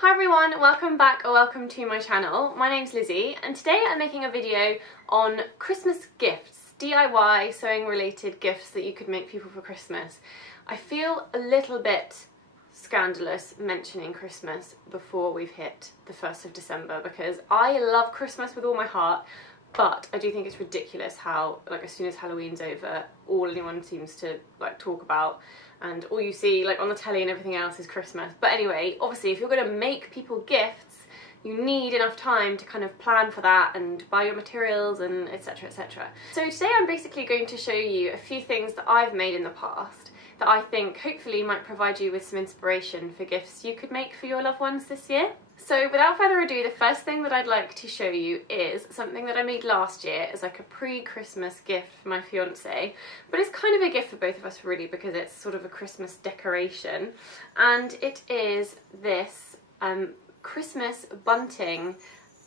Hi everyone, welcome back or welcome to my channel. My name's Lizzie and today I'm making a video on Christmas gifts, DIY sewing related gifts that you could make people for Christmas. I feel a little bit scandalous mentioning Christmas before we've hit the 1st of December because I love Christmas with all my heart, but I do think it's ridiculous how as soon as Halloween's over, all anyone seems to talk about and all you see on the telly and everything else is Christmas. But anyway, obviously if you're going to make people gifts, you need enough time to kind of plan for that and buy your materials and etc, etc. So today I'm basically going to show you a few things that I've made in the past that I think hopefully might provide you with some inspiration for gifts you could make for your loved ones this year. So without further ado, the first thing that I'd like to show you is something that I made last year as a pre-Christmas gift for my fiance, but it's kind of a gift for both of us really because it's sort of a Christmas decoration, and it is this Christmas bunting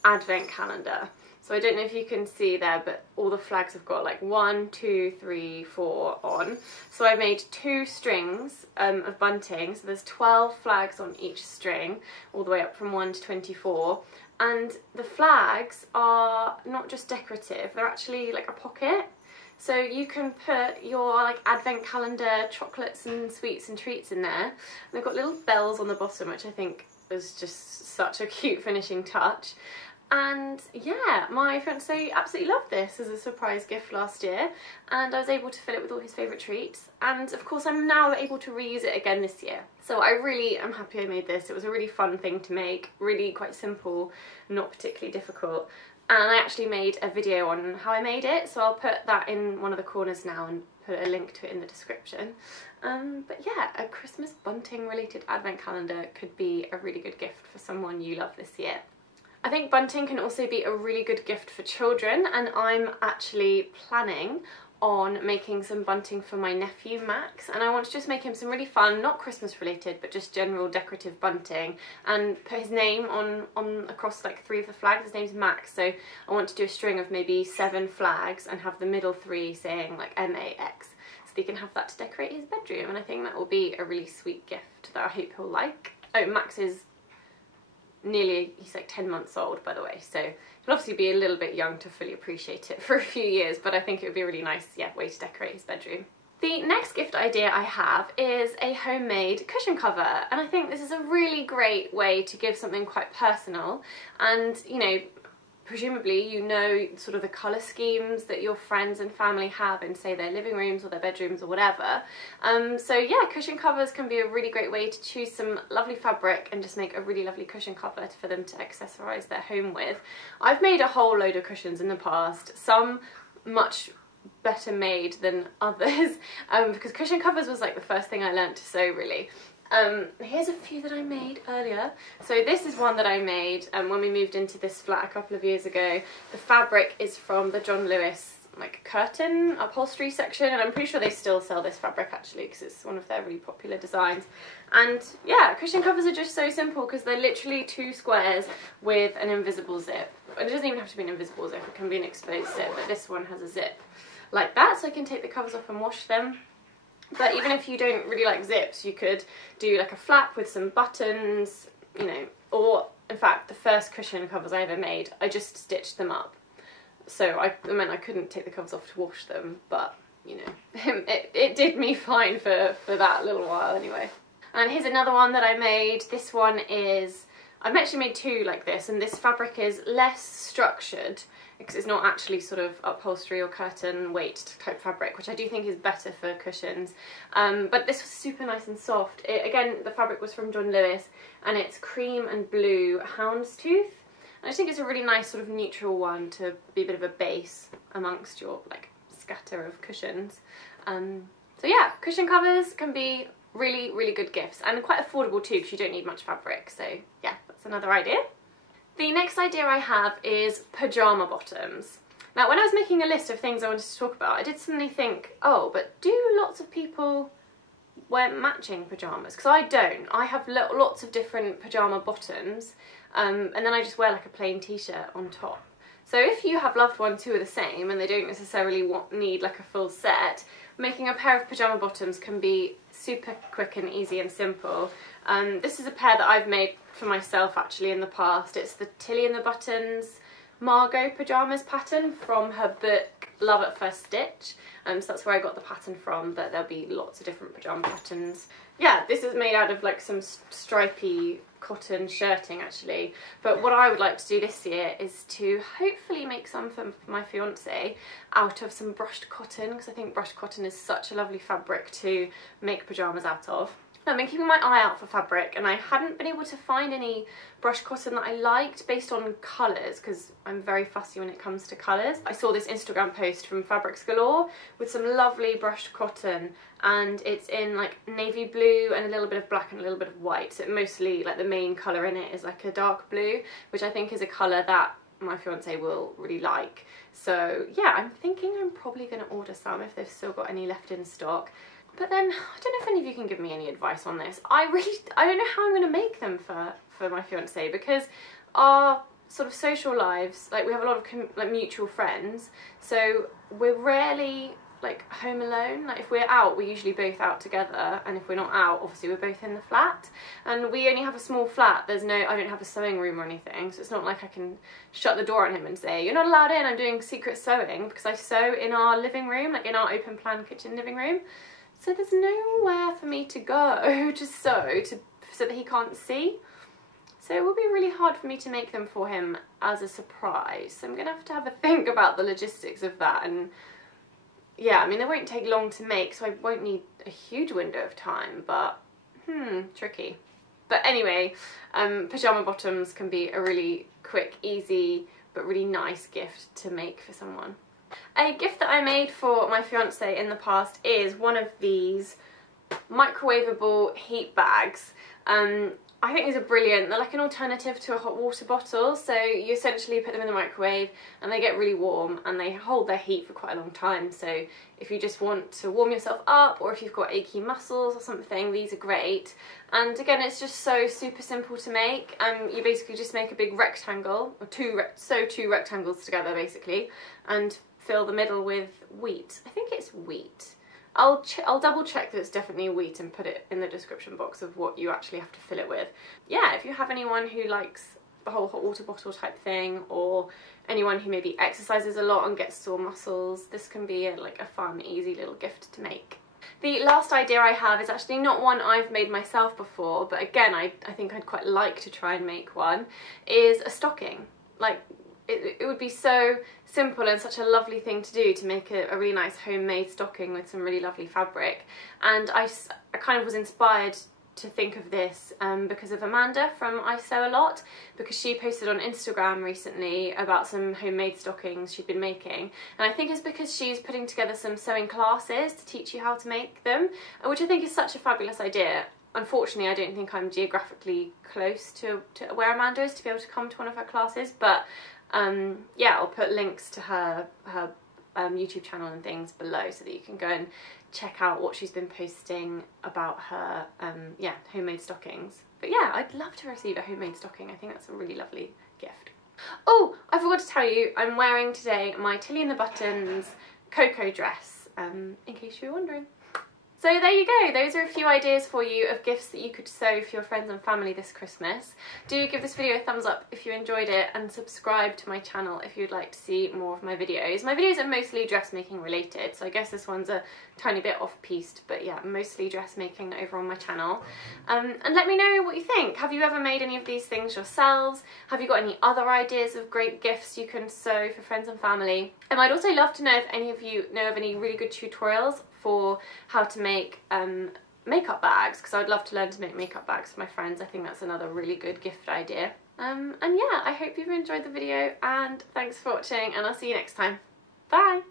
advent calendar. So I don't know if you can see there, but all the flags have got 1, 2, 3, 4 on. So I made 2 strings of bunting, so there's 12 flags on each string, all the way up from 1 to 24. And the flags are not just decorative, they're actually a pocket. So you can put your advent calendar chocolates and sweets and treats in there. And they've got little bells on the bottom, which I think is just such a cute finishing touch. And yeah, my fiance absolutely loved this as a surprise gift last year, and I was able to fill it with all his favourite treats, and of course I'm now able to reuse it again this year. So I really am happy I made this. It was a really fun thing to make, really quite simple, not particularly difficult, and I actually made a video on how I made it, so I'll put that in one of the corners now and put a link to it in the description. But yeah, a Christmas bunting related advent calendar could be a really good gift for someone you love this year. I think bunting can also be a really good gift for children, and I'm actually planning on making some bunting for my nephew Max, and I want to just make him some really fun, not Christmas related, but just general decorative bunting, and put his name on across 3 of the flags. His name's Max, so I want to do a string of maybe 7 flags and have the middle 3 saying MAX, so that he can have that to decorate his bedroom, and I think that will be a really sweet gift that I hope he'll like. Oh, Max is he's 10 months old, by the way, so he'll obviously be a little bit young to fully appreciate it for a few years, but I think it would be a really nice way to decorate his bedroom. The next gift idea I have is a homemade cushion cover, and I think this is a really great way to give something quite personal, and presumably you know sort of the colour schemes that your friends and family have in, say, their living rooms or their bedrooms or whatever. So yeah, cushion covers can be a really great way to choose some lovely fabric and just make a really lovely cushion cover for them to accessorise their home with. I've made a whole load of cushions in the past, some much better made than others, because cushion covers was the first thing I learnt to sew really. Here's a few that I made earlier. So this is one that I made when we moved into this flat a couple of years ago. The fabric is from the John Lewis curtain upholstery section, and I'm pretty sure they still sell this fabric actually because it's one of their really popular designs. And yeah, cushion covers are just so simple because they're literally 2 squares with an invisible zip. It doesn't even have to be an invisible zip, it can be an exposed zip, but this one has a zip like that, so I can take the covers off and wash them. But even if you don't really like zips, you could do a flap with some buttons, or in fact the first cushion covers I ever made, I just stitched them up. So I meant I couldn't take the covers off to wash them, but it did me fine for that little while anyway. And here's another one that I made. This one is, I've actually made 2 like this, and this fabric is less structured because it's not actually sort of upholstery or curtain weight type fabric, which I do think is better for cushions. But this was super nice and soft. Again, the fabric was from John Lewis, and it's cream and blue houndstooth. And I think it's a really nice sort of neutral one to be a bit of a base amongst your scatter of cushions. So yeah, cushion covers can be really, really good gifts, and quite affordable too because you don't need much fabric. So yeah, that's another idea. The next idea I have is pyjama bottoms. Now when I was making a list of things I wanted to talk about, I did suddenly think, oh, but do lots of people wear matching pyjamas? Because I don't. I have lots of different pyjama bottoms, and then I just wear a plain t-shirt on top. So if you have loved ones who are the same and they don't necessarily need a full set, making a pair of pyjama bottoms can be super quick and easy and simple. This is a pair that I've made for myself actually in the past. It's the Tilly and the Buttons Margot pyjamas pattern from her book Love at First Stitch. So that's where I got the pattern from, but there'll be lots of different pyjama patterns. Yeah, this is made out of like some stripy cotton shirting actually, but what I would like to do this year is to hopefully make some for my fiance out of some brushed cotton, because I think brushed cotton is such a lovely fabric to make pyjamas out of. I've been keeping my eye out for fabric and I hadn't been able to find any brushed cotton that I liked based on colours, because I'm very fussy when it comes to colours. I saw this Instagram post from Fabrics Galore with some lovely brushed cotton, and it's in like navy blue and a little bit of black and a little bit of white. So mostly like the main colour in it is like a dark blue, which I think is a colour that my fiance will really like. So yeah, I'm thinking I'm probably going to order some if they've still got any left in stock. But then, I don't know if any of you can give me any advice on this. I don't know how I'm going to make them for my fiance, because our sort of social lives, like we have a lot of like mutual friends, so we're rarely like home alone. Like if we're out, we're usually both out together, and if we're not out, obviously we're both in the flat. And we only have a small flat. I don't have a sewing room or anything, so it's not like I can shut the door on him and say, you're not allowed in, I'm doing secret sewing, because I sew in our living room, like in our open plan kitchen living room. So there's nowhere for me to go to sew so that he can't see. So it will be really hard for me to make them for him as a surprise. So I'm going to have a think about the logistics of that. And yeah, I mean, they won't take long to make, so I won't need a huge window of time, but tricky. But anyway, pyjama bottoms can be a really quick, easy, but really nice gift to make for someone. A gift that I made for my fiance in the past is one of these microwavable heat bags. I think these are brilliant. They're like an alternative to a hot water bottle, so you essentially put them in the microwave and they get really warm and they hold their heat for quite a long time. So if you just want to warm yourself up, or if you've got achy muscles or something, these are great. And again, it's just so super simple to make. You basically just make a big rectangle, or two rectangles together basically, and fill the middle with wheat. I think it's wheat. I'll double check that it's definitely wheat and put it in the description box of what you actually have to fill it with. Yeah, if you have anyone who likes the whole hot water bottle type thing, or anyone who maybe exercises a lot and gets sore muscles, this can be like a fun, easy little gift to make. The last idea I have is actually not one I've made myself before, but again, I think I'd quite like to try and make one, is a stocking. Like, it would be so simple and such a lovely thing to do, to make a really nice homemade stocking with some really lovely fabric. And I kind of was inspired to think of this because of Amanda from I Sew A Lot, because she posted on Instagram recently about some homemade stockings she'd been making, and I think it's because she's putting together some sewing classes to teach you how to make them, which I think is such a fabulous idea. Unfortunately, I don't think I'm geographically close to where Amanda is to be able to come to one of her classes, but yeah, I'll put links to her YouTube channel and things below so that you can go and check out what she's been posting about her yeah, homemade stockings. But yeah, I'd love to receive a homemade stocking. I think that's a really lovely gift. Oh, I forgot to tell you, I'm wearing today my Tilly and the Buttons Cocoa dress, in case you were wondering. So there you go, those are a few ideas for you of gifts that you could sew for your friends and family this Christmas. Do give this video a thumbs up if you enjoyed it, and subscribe to my channel if you'd like to see more of my videos. My videos are mostly dressmaking related, so I guess this one's a tiny bit off-piste, but yeah, mostly dressmaking over on my channel. And let me know what you think. Have you ever made any of these things yourselves? Have you got any other ideas of great gifts you can sew for friends and family? And I'd also love to know if any of you know of any really good tutorials for how to make makeup bags, because I'd love to learn to make makeup bags for my friends. I think that's another really good gift idea. And yeah, I hope you've enjoyed the video, and thanks for watching, and I'll see you next time. Bye!